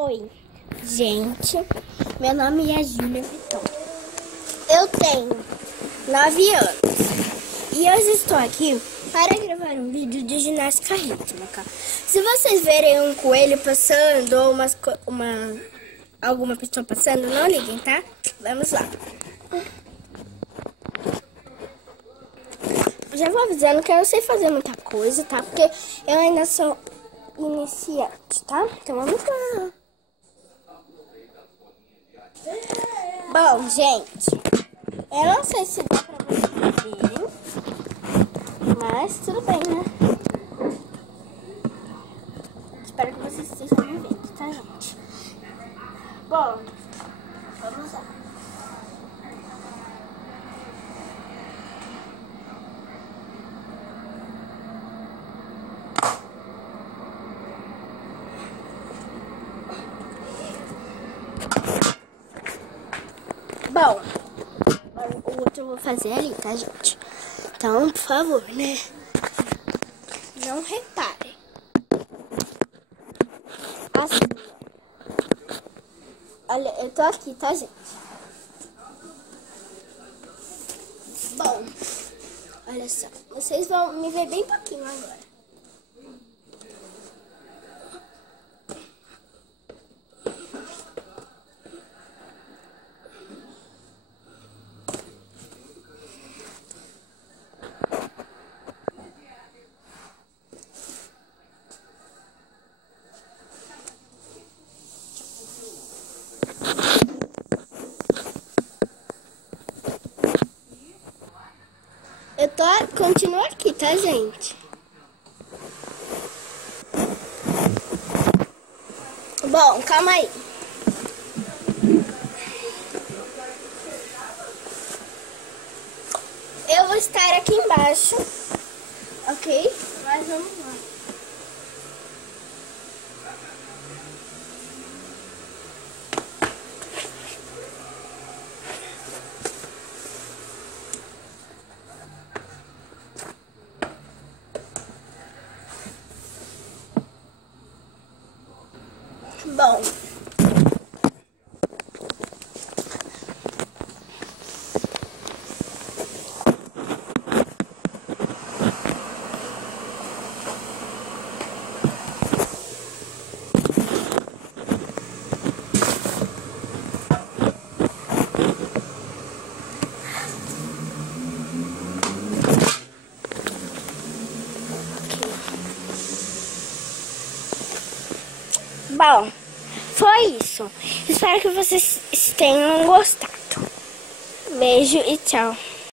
Oi, gente, meu nome é Júlia Vitão. Eu tenho 9 anos e hoje estou aqui para gravar um vídeo de ginástica rítmica. Se vocês verem um coelho passando ou alguma pessoa passando, não liguem, tá? Vamos lá. Já vou avisando que eu não sei fazer muita coisa, tá? Porque eu ainda sou iniciante, tá? Então vamos lá. Bom, gente, eu não sei se dá pra vocês verem, mas tudo bem, né? Espero que vocês estejam me vendo, tá, gente? Bom, vamos lá. Bom, o outro eu vou fazer ali, tá, gente? Então, por favor, né? Não reparem. Assim, olha, eu tô aqui, tá, gente? Bom, olha só. Vocês vão me ver bem pouquinho agora. Continuo aqui, tá, gente? Bom, calma aí. Eu vou estar aqui embaixo, ok? Mas vamos lá. Bom, foi isso. Espero que vocês tenham gostado. Beijo e tchau.